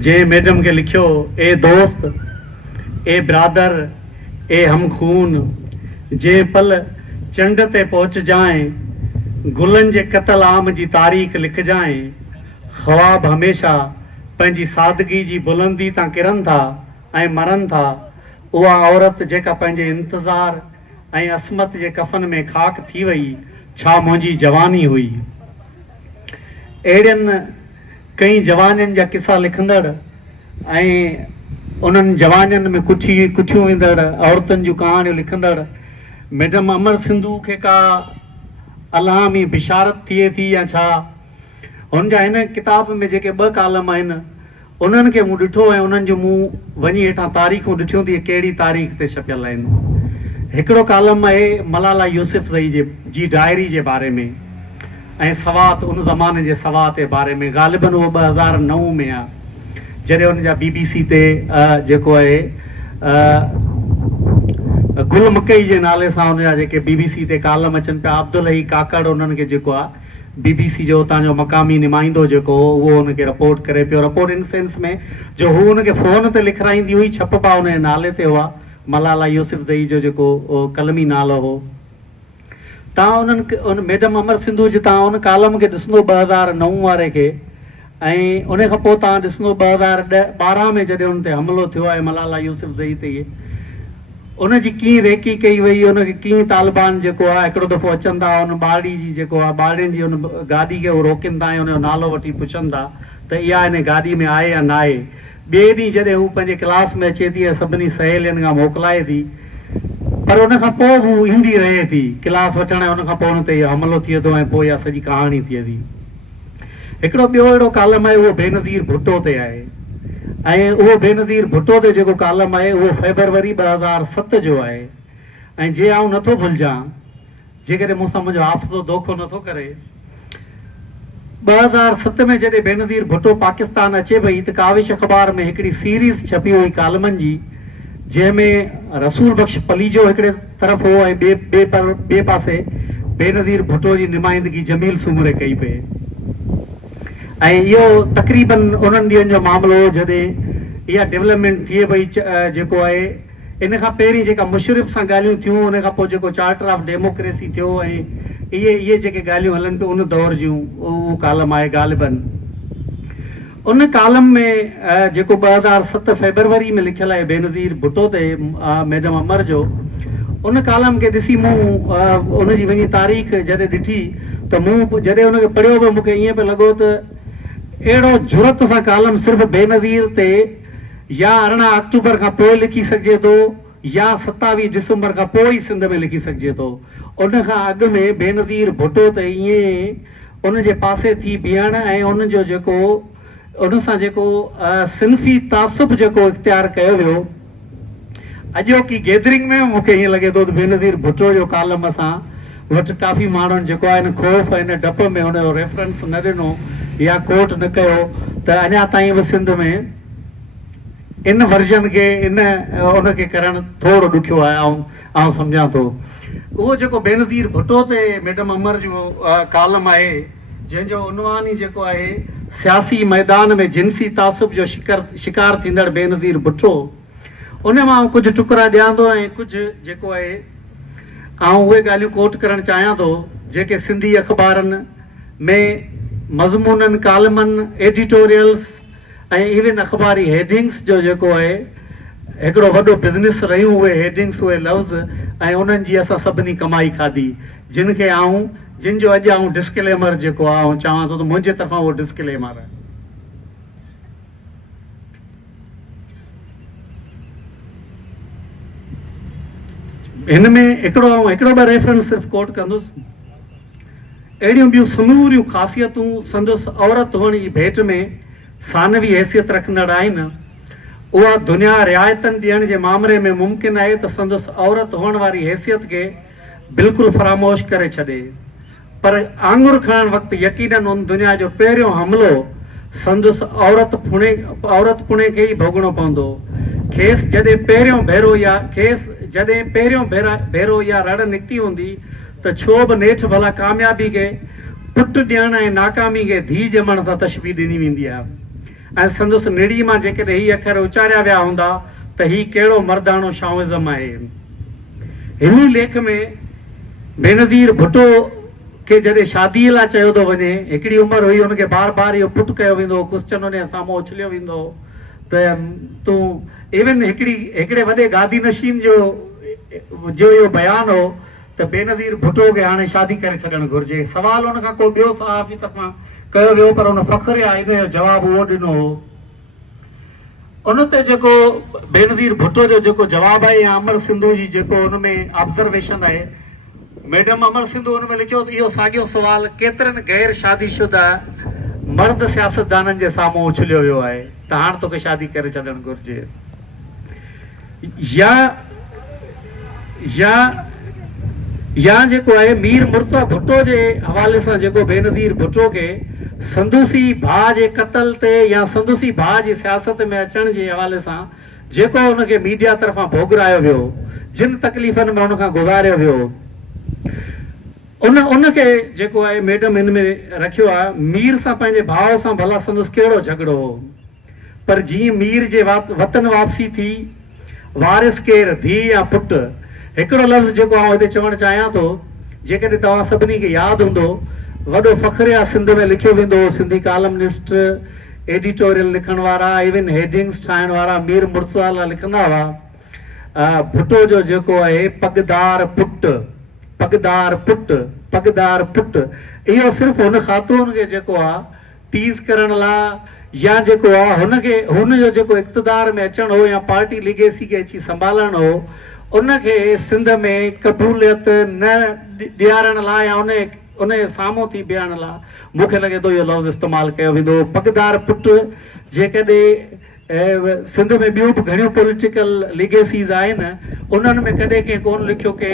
जे मैडम के लिखियो, ए दोस्त, ए ब्रादर, ए हम खून, जे पल चंड ते पहुंच जाए, गुलन जे कतल आम जी तारीख़ लिख जाए, ख्वाब हमेशा पंहिंजी सादगी जी बुलंदी तां किरनि था ऐं मरनि था। उहा औरत जेका पंहिंजे इंतज़ार ऐं असमत जे कफ़न में ख़ाक थी वई, छा मुंहिंजी जवानी हुई। अहिड़नि कई जवानियुनि जा किसा लिखंदड़ ऐं उन्हनि जवानियुनि में कुछियूं ईंदड़ औरतुनि जूं कहाणियूं लिखंदड़ मैडम अमर सिंधु खे का अलामी बिशारत थिए थी या छा। हुन जा हिन किताब में जेके 2 कालम आहिनि उन्हनि खे मूं ॾिठो ऐं उन्हनि जो मूं वञी हेठां तारीख़ूं ॾिठियूं थी कहिड़ी तारीख़ ते छपियल आहिनि। हिकिड़ो कालम आहे मलाला यूसुफ़ज़ई जी डायरी जे बारे में ऐं सवात उन ज़माने जे सवात जे बारे में। ग़ालिबन उहो 2009 में आहे जॾहिं हुन जा BBC ते जेको आहे गुल मकई जे नाले सां हुनजा जेके BBC ते कालम अचनि पिया। अब्दुल हई काकड़ उन्हनि खे जेको आहे BBC जो उतां जो मक़ामी नुमाइंदो जेको हो उहो हुनखे रिपोर्ट करे पियो। रिपोर्ट इन सेंस में जो हू हुनखे फ़ोन ते लिखाईंदी हुई, छपबा हुनजे नाले ते हुआ। मलाला यूसुफ़ज़ई जो जेको कलमी नालो हो। तव्हां उन मैडम अमर सिंधु जे तव्हां उन कालम खे ॾिसंदो 2009 वारे खे, ऐं उन खां पोइ तव्हां ॾिसंदो 2012 में जॾहिं हुन ते हमिलो थियो आहे मलाला यूसुफ़ज़ई ते, उनजी कीअं रेकी कई वई, उनखे कीअं तालिबान जेको आहे हिकिड़ो दफ़ो अचनि था हुन ॿारड़ी जी जेको आहे ॿारड़ियुनि जी हुन गाॾी खे उहो रोकीनि था ऐं हुनजो नालो वठी पुछनि था त इहा हिन गाॾी में आहे या न आहे। ॿिए ॾींहुं जॾहिं हू पंहिंजे क्लास में अचे थी ऐं सभिनी सहेलियुनि खां मोकिलाए थी, पर उन खां पोइ हू ईंदी रहे थी क्लास वठण, ऐं उन खां पोइ हुन ते इहो हमिलो थिए थो ऐं पोइ इहा सॼी कहाणी थिए थी। हिकिड़ो ॿियो अहिड़ो कालम आहे उहो बेनज़ीर भुट्टो ते आहे, ऐं उहो बेनज़ीर भुट्टो ते जेको कालम आहे उहो फेबरवरी 2007 जो आहे। ऐं जे आउं नथो भुलिजां, जेकॾहिं मूंसां मुंहिंजो हाफ़िज़ो धोखो नथो करे, 2007 में जॾहिं बेनज़ीर भुट्टो पाकिस्तान अचे पई त काविश अख़बार में हिकिड़ी सीरीज़ छपी हुई कालमनि जी, जंहिंमें रसूल बख़्श पलीजो हिकिड़े तरफ़ हो ऐं ॿिए पासे बेनज़ीर भुट्टो जी नुमाइंदगी जमील सूमरे कई पई। ऐं इहो तक़रीबन उन्हनि ॾींहंनि जो मामिलो हो जॾहिं इहा डेवलपमेंट थिए पई। जेको आहे इन खां पहिरीं जेका मुशर्रफ सां ॻाल्हियूं थियूं, उन खां पोइ जेको चार्टर ऑफ डेमोक्रेसी थियो ऐं इहे जेके ॻाल्हियूं हलनि पियूं उन दौर जूं, उहो कालम आहे ग़ालिबन। उन कालम में जेको 2007 फेबरवरी में लिखियल आहे बेनज़ीर भुट्टो ते मैडम अमर जो, उन कालम खे ॾिसी मूं उनजी वञी तारीख़ जॾहिं ॾिठी त मूं जॾहिं उनखे पढ़ियो पियो मूंखे ईअं पियो लॻो त अहिड़ो जुरत सां कालम सिर्फ़ु बेनज़ीर ते या 18 अक्टूबर खां पोइ लिखी सघिजे थो या 27 डिसंबर खां पोइ ई सिंध में लिखी सघिजे थो। उन खां अॻु में बेनज़ीर भुट्टो ते ईअं उन जे पासे थी बीहण ऐं उनजो जेको उन सां जेको सिन्फ़ी तासुब जेको इख़्तियार कयो वियो, अॼोकी गैदरिंग में मूंखे ईअं लॻे थो त बेनज़ीर भुट्टो जो कालम असां वटि काफ़ी माण्हुनि जेको आहे इन ख़ौफ़ ऐं इन डप में हुनजो रेफरेंस न ॾिनो या कोट न कयो त अञा ताईं बि सिंध में इन वर्जन खे उनखे करणु थोरो ॾुखियो आहे। आउं सम्झां थो उहो जेको बेनज़ीर भुट्टो ते मैडम अमर जो कालम आहे, जंहिंजो उनवान ई जेको आहे सियासी मैदान में जिनसी तासुब जो शिकार थींदड़ बेनज़ीर भुट्टो, उन मां कुझु टुकड़ा ॾियां थो ऐं कुझु जेको आहे आउं उहे ॻाल्हियूं कोट करणु चाहियां थो जेके सिंधी अख़बारनि में मज़मूननि, कालमनि, एडिटोरियल्स ऐं इवन अख़बारी हेडिंग्स जो जेको आहे हिकिड़ो वॾो बिज़नेस रहियूं। उहे हेडिंग्स, उहे लफ़्ज़ ऐं उन्हनि जी असां सभिनी कमाई खाधी, जिन खे जिन जो अॼु आउं डिस्क्लेमर जेको आहे आउं चवां थो त मुंहिंजे तरफ़ां उहो डिस्क्लेमर आहे। हिन में हिकिड़ो ॿ रेफरेंस सिर्फ़ु कोट कंदुसि। अहिड़ियूं ॿियूं समूरियूं ख़ासियतूं संदसि औरत हुअण जी भेट में सानवी हैसियत रखंदड़ आहिनि। उहा दुनिया रिआयतनि ॾियण जे मामले में मुमकिन आहे त संदसि औरत हुअण वारी हैसियत खे बिल्कुलु फ़रामोश करे छॾे, पर आङुर खणण वक़्तु यकीनन उन दुनिया जो पहिरियों हमिलो संदसि औरत पुणे खे ई भोगणो पवंदो। खेसि जॾहिं पहिरियों भेरो या रड़ निकिती हूंदी त छो बि नेठि भला कामयाबी खे पुटु ॾियण ऐं नाकामी खे धी ॼमण सां तशबीह ॾिनी वेंदी आहे। ऐं संदसि निड़ी मां जेकॾहिं ही अखर उचारिया विया हूंदा त ही कहिड़ो मर्दाणो शाउइज़म आहे। हिन लेख में बेनज़ीर भुट्टो खे जॾहिं शादीअ लाइ चयो थो वञे, हिकिड़ी उमिरि हुई, हुनखे बार बार इहो पुटु कयो वेंदो, क्वेश्चन उन साम्हूं उछलियो वेंदो त तूं इवन हिकिड़े वॾे गादी नशीन जो इहो बयानु हो त बेनज़ीर भुट्टो खे हाणे शादी करे छॾणु घुरिजे। सवाल हुन खां को ॿियो सहाफ़ी तरफ़ां कयो वियो, पर हुन फ़ख्र या इन जो जवाबु उहो ॾिनो हो। उन ते जेको बेनज़ीर भुट्टो जो जेको जवाबु आहे, या अमर सिंधू जी जेको हुन में ऑब्ज़र्वेशन आहे, मैडम अमर सिंधू हुन में लिखियो त इहो साॻियो सुवाल केतिरनि गैर शादीशुदा मर्द सियासतदाननि जे साम्हूं उछलियो वियो आहे त हाणे तोखे शादी करे छॾणु घुरिजे। या जेको आहे मीर मुर्सा भुट्टो जे हवाले सां जेको बेनज़ीर भुट्टो खे संदूसी भाउ जे क़त्ल ते या संदूसी भाउ जी सियासत में अचण जे हवाले सां जेको हुनखे मीडिया तरफ़ां भोगरायो वियो, जिन तकलीफ़नि में हुनखां गुज़ारियो वियो, उनखे जेको आहे मैडम हिन में रखियो आहे, मीर सां पंहिंजे भाउ सां भला संदसि कहिड़ो झगड़ो हो, पर जीअं मीर जे वतन वापसी थी, वारिस केरु धीउ या पुटु, हिकिड़ो लफ़्ज़ जेको आउं हिते चवणु चाहियां थो, जेकॾहिं तव्हां सभिनी खे यादि हूंदो, वॾो फ़ख्र या सिंध में लिखियो वेंदो हो, सिंधी कालमनिस्ट, एडिटोरियल लिखण वारा, इवन हेडिंग्स ठाहिण वारा मीर मुर्सा लिखंदा हुआ, भुट्टो जो जेको आहे पगदार पुटु, पगदार पुटु, पगदार पुटु, इहो सिर्फ़ु हुन ख़ातून खे जेको आहे टीज़ करण लाइ, या जेको आहे हुनजो जेको इक़्तिदार में अचणु हो या पार्टी लीगेसी खे अची संभालणु हो, उनखे सिंध में क़बूलियत न ॾियारण लाइ या उन साम्हूं थी बीहण लाइ मूंखे लॻे थो इहो लफ़्ज़ इस्तेमालु कयो वेंदो। पगदार पुटु, जेकॾहिं सिंध में ॿियूं बि घणियूं पॉलिटिकल लीगेसीज़ आहिनि, उन्हनि में कॾहिं कंहिं कोन लिखियो के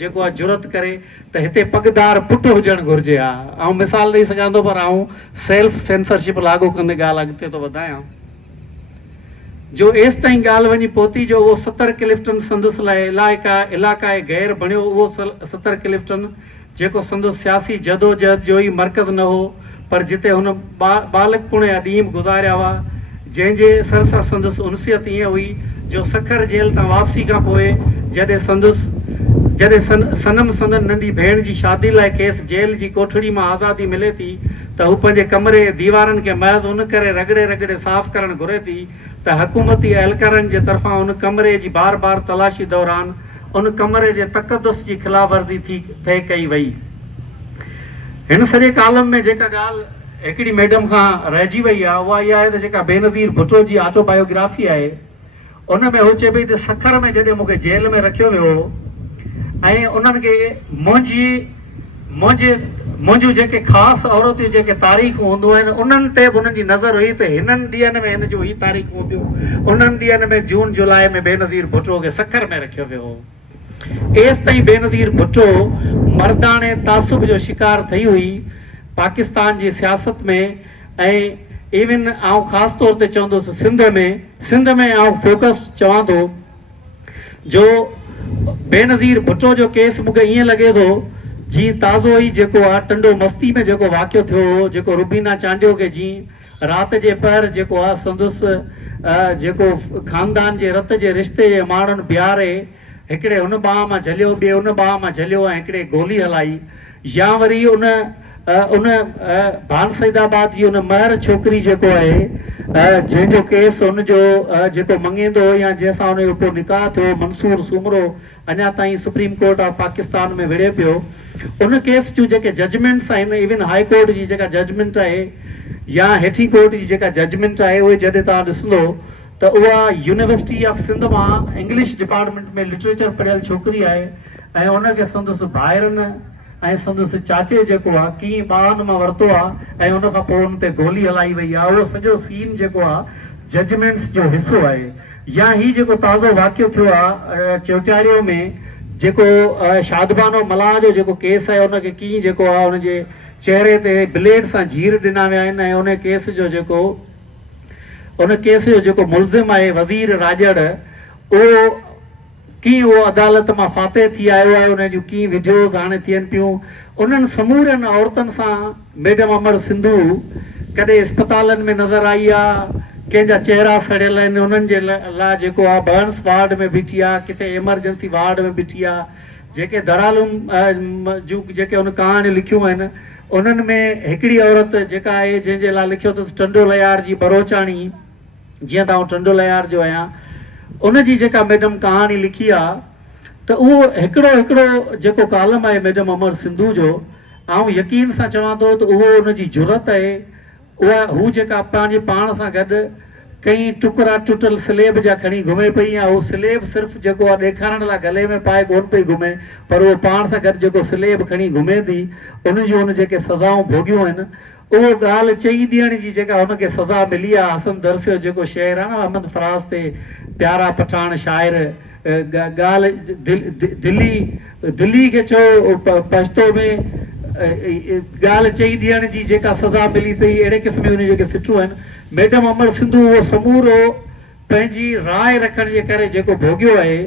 जेको आहे जुरत करे त हिते पगदार पुटु हुजणु घुरिजे हा। ऐं मिसाल ॾेई सघां थो, पर आउं सेल्फ सेंसरशिप लागू कंदे ॻाल्हि अॻिते थो वधायां, जो एसि ताईं ॻाल्हि वञी पहुती जो उहो 70 क्लिफ्टन संदसि लाइ इलाइक़ाए गैर बणियो। उहो 70 क्लिफ्टन जेको संदसि सियासी जदोजहद जो ई मर्कज़ न हो, पर जिते हुन बालकपुण जा ॾींहं गुज़ारिया हुआ, जंहिंजे सर सां संदसि उनसियत ईअं हुई जो सखर जेल तां वापसी खां पोइ जॾहिं सनम संदन नंढी भेण जी शादी लाइ खेसि जेल जी कोठड़ी मां आज़ादी मिले थी, त हू पंहिंजे कमरे दीवारनि खे महज़ उन करे रगड़े साफ़ करणु घुरे थी त हुकूमती एहलकारनि जे तरफ़ां उन कमरे जी बार बार तलाशी दौरान उन कमरे जे तक़दुस जी ख़िलाफ़ वर्ज़ी तइ कई वई। हिन सॼे कालम में जेका ॻाल्हि हिकिड़ी मैडम खां रहिजी वई आहे, उहा इहा आहे त जेका बेनज़ीर भुट्टो जी ऑटोबायोग्राफी आहे, उन में हू चए पई त सखर में जॾहिं मूंखे जेल में रखियो वियो ऐं उन्हनि खे मुंहिंजूं जेके ख़ासि औरतियूं जेके तारीख़ूं हूंदियूं आहिनि, उन्हनि ते बि उन्हनि जी नज़र हुई त हिननि ॾींहंनि में हिन जूं ही तारीख़ूं हूंदियूं, उन्हनि ॾींहंनि में जून जुलाई में बेनज़ीर भुट्टो खे सखर में रखियो वियो हो। एसि ताईं बेनज़ीर भुट्टो मर्दाणे तासुब जो शिकार थी हुई पाकिस्तान जी सियासत में, ऐं इवन आउं ख़ासि तौर ते चवंदुसि सिंध में आउं फोकस चवां थो, जो बेनज़ीर भुट्टो जो केस मूंखे ईअं लॻे थो जीअं ताज़ो ई जेको आहे टंडो मस्ती में जेको वाक़ियो थियो हो, जेको रुबीना चांडियो खे जीअं राति जे पहर जेको आहे संदसि जेको ख़ानदान जे रत जे रिश्ते जे माण्हुनि बीहारे हिकिड़े हुन बाह मां झलियो, ॿिए हुन बाह मां झलियो ऐं हिकिड़े गोली हलाई, या वरी उन भान सईदाबाद जी उन महर छोकिरी जेको आहे जंहिंजो केस हुनजो जेको मंगेंदो या जंहिंसां हुनजो पोइ निकाह थियो, मंसूर सुमरो अञा ताईं सुप्रीम कोर्ट ऑफ पाकिस्तान में विड़े पियो, उन केस जूं जेके जजमेंट्स आहिनि, इवन हाई कोर्ट जी जेका जजमेंट आहे या हेठी कोर्ट जी जेका जजमेंट आहे, उहे जॾहिं तव्हां ॾिसंदो त उहा यूनिवर्सिटी ऑफ सिंध मां इंग्लिश डिपार्टमेंट में लिटरेचर पढ़ियल छोकिरी आहे, ऐं उनखे संदसि भाइरनि ऐं संदसि चाचे जेको आहे कीअं ॿाहनि मां वरितो आहे ऐं उन खां पोइ हुन ते गोली हलाई वई आहे। उहो सॼो सीन जेको आहे जजमेंट्स जो हिसो आहे। या ही जेको ताज़ो वाक़ियो थियो आहे चौचारियो में, जेको शादबानो मलाह जो जेको केस आहे, उनखे कीअं जेको आहे उनजे चहिरे ते ब्लेड सां जीर ॾिना विया आहिनि, ऐं उन केस जो जेको मुलज़िम आहे वज़ीर राजड़, उहो कीअं उहो अदालत मां फाते थी आयो आहे, उन जूं कीअं वीडियोज़ हाणे थियनि पियूं। उन्हनि समूरनि औरतुनि सां मैडम अमर सिंधू कॾहिं अस्पतालनि में नज़र आई आहे, कंहिंजा चेहरा सड़ियल आहिनि, उन्हनि जे लाइ जेको आहे बर्न्स वार्ड में बीठी आहे, किथे एमरजेंसी वार्ड में बीठी आहे। जेके दरालूम जूं जेके उन कहाणियूं लिखियूं आहिनि, उन्हनि में हिकिड़ी औरत जेका आहे जंहिंजे लाइ लिखियो अथसि टंडो लयार जी बरोचाणी, जीअं त आउं टंडो लयार जो आहियां, उनजी जेका मैडम कहाणी लिखी आहे, त उहो हिकिड़ो जेको कालम आहे मैडम अमर सिंधू जो, आउं यकीन सां चवां थो त उहो उनजी ज़रूरत आहे। उहा हू जेका पंहिंजे पाण सां गॾु कई टुकड़ा टुटल स्लेब जा खणी घुमे पई, या उहो स्लेब सिर्फ़ु जेको आहे ॾेखारण लाइ गले में पाए कोन पई घुमे, पर उहो पाण सां गॾु जेको स्लेब खणी घुमे थी, उन जूं उन जेके सज़ाऊं भोॻियूं आहिनि, उहो ॻाल्हि चई ॾियण जी जेका हुनखे सज़ा मिली आहे। हसन दरसियो जेको शेर आहे न अहमद फराज़ ते, प्यारा पठान शाइर, ॻाल्हि दिल्ली खे चयो पश्तो में ॻाल्हि चई ॾियण जी जेका सज़ा मिली अथई, अहिड़े क़िस्म जूं जेके सिटूं आहिनि, मैडम अमर सिंधू उहो समूरो पंहिंजी राय रखण जे करे जेको भोॻियो आहे,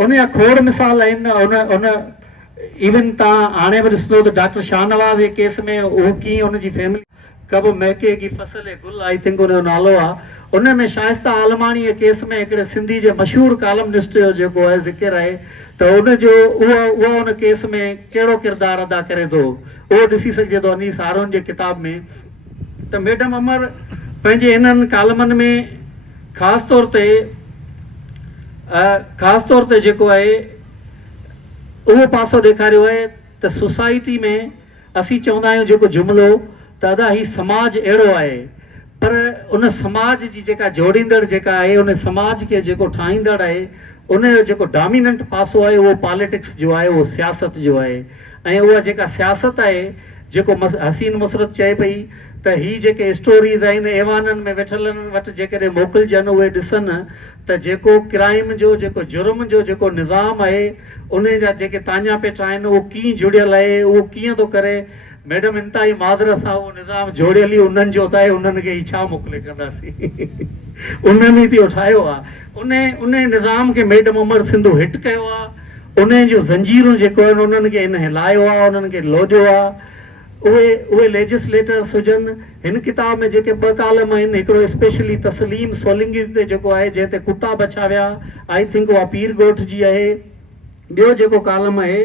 उन जा खोड़ मिसाल आहिनि। उन इवन तव्हां हाणे बि ॾिसंदो त डॉक्टर शाहनवाज़ जे केस में उहो कीअं उनजी फैमिली, कब महके की फसल गुल, आई थिंक उनजो नालो आहे, उन में शाइस्ता आलमाणी जे केस में हिकिड़े सिंधी जे मशहूरु कालमनिस्ट जो जेको आहे ज़िक्र आहे, त उनजो उहा उन केस में कहिड़ो किरदारु अदा करे थो, उहो ॾिसी सघिजे थो अनीस हारून जे किताब में। त मैडम अमर पंहिंजे इन्हनि कालमनि में ख़ासि तौर ते जेको आहे उहो पासो ॾेखारियो आहे त सोसाइटी में असीं चवंदा आहियूं जेको जुमिलो त अदा ही समाज अहिड़ो आहे, पर उन समाज जी जेका जोड़ींदड़ जेका आहे, उन समाज खे जेको ठाहींदड़ आहे, उनजो जेको डोमिनेंट पासो आहे उहो पॉलिटिक्स जो आहे, उहो सियासत जो आहे। ऐं उहा जेका सियासत आहे, जेको हसीन मुसरत चए पई त ही जेके स्टोरीज़ आहिनि ऐवाननि में वेठलनि वटि जेकॾहिं मोकिलजनि, उहे ॾिसनि त जेको क्राइम जो, जेको जुर्म जो जेको निज़ाम आहे, उन जा जेके तांजा पेच आहिनि, उहो कीअं जुड़ियल आहे, उहो कीअं थो करे। मैडम इंतिहाई मादरत सां उहो निज़ाम जोड़ियल ई उन्हनि जो त आहे, उन्हनि खे ई छा मोकिले कंदासीं, उन्हनि ई थी ठाहियो आहे। उन निज़ाम खे मैडम अमर सिंधू हिट कयो आहे, उन जूं ज़ंजीरूं जेको आहिनि उन्हनि खे इन हिलायो आहे, उन्हनि खे लोॼियो आहे। उहे लेजिस्लेटर्स हुजनि, हिन किताब में जेके ॿ कालम आहिनि, हिकिड़ो स्पेशली तस्लीम सोलंगी ते जेको आहे जंहिं ते कुता बचा विया, आई थिंक उहा पीर ॻोठ जी आहे। ॿियो जेको कालम आहे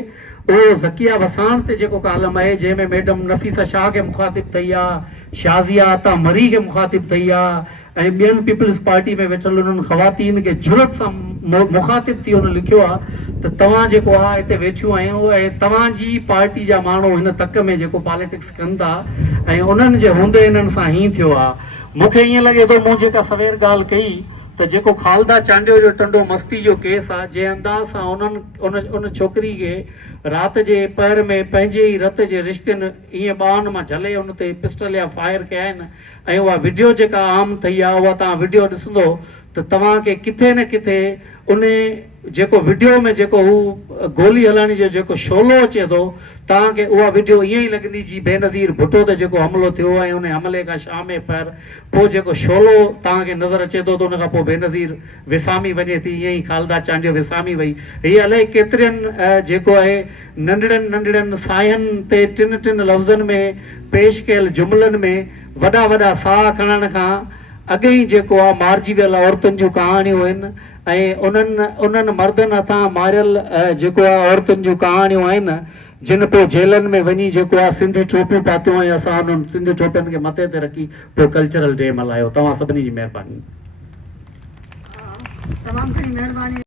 उहो ज़किया वसाण ते जेको कालम आहे, जंहिंमें मैडम नफ़ीसा शाह खे मुखातिब अथई आहे, शाज़िया अता मरी खे मुखातिब अथई आहे, ऐं ॿियनि पीपल्स पार्टी में वेठल उन्हनि ख़वातीन खे जुरत सां मुखातिब थी उन लिखियो आहे त तव्हां जेको आहे हिते वेठियूं आहियूं, ऐं तव्हांजी पार्टी जा माण्हू हिन तक में जेको पॉलिटिक्स कनि था, ऐं उन्हनि जे हूंदे इन्हनि सां हीअं थियो आहे। मूंखे ईअं लॻे थो, मूं जेका सवेर ॻाल्हि कई त जेको खालदा चांडियो जो टंडो मस्ती जो केस आहे, जंहिं अंदाज़ सां उन छोकिरी खे राति जे पहर में पंहिंजे ई रत जे रिश्तनि ईअं ॿाहुनि मां झले उन ते पिस्टल या फायर कया आहिनि, ऐं उहा वीडियो जेका आम थी आहे, उहा तव्हां वीडियो ॾिसंदो त तव्हांखे किथे न किथे उन जेको वीडियो में जेको हू गोली हलाइण जो जेको शोलो अचे थो, तव्हांखे उहा वीडियो ईअं ई लॻंदी जी बेनज़ीर भुट्टो ते जेको हमलो थियो आहे, उन हमले खां शामे पर पोइ जेको शोलो तव्हांखे नज़र अचे थो, त उन खां पोइ बेनज़ीर विसामी वञे थी, ईअं ई खालदा चांडियो विसामी वई। हीअ अलाए केतिरनि जेको आहे नंढड़नि सायनि ते टिन लफ़्ज़नि में पेश कयल जुमिलनि में वॾा वॾा साह खणण खां अॻे ई जेको आहे मारिजी वियल औरतुनि जूं कहाणियूं आहिनि, ऐं उन्हनि मर्दनि हथां मारियल जेको आहे औरतुनि जूं कहाणियूं आहिनि, जिन पोइ जेलनि में वञी जेको आहे सिंधी टोपियूं पातियूं, ऐं असां उन्हनि सिंधी टोपियुनि खे मथे ते रखी पोइ कल्चरल डे मल्हायो। तव्हां सभिनी जी महिरबानी। तमामु घणी महिरबानी।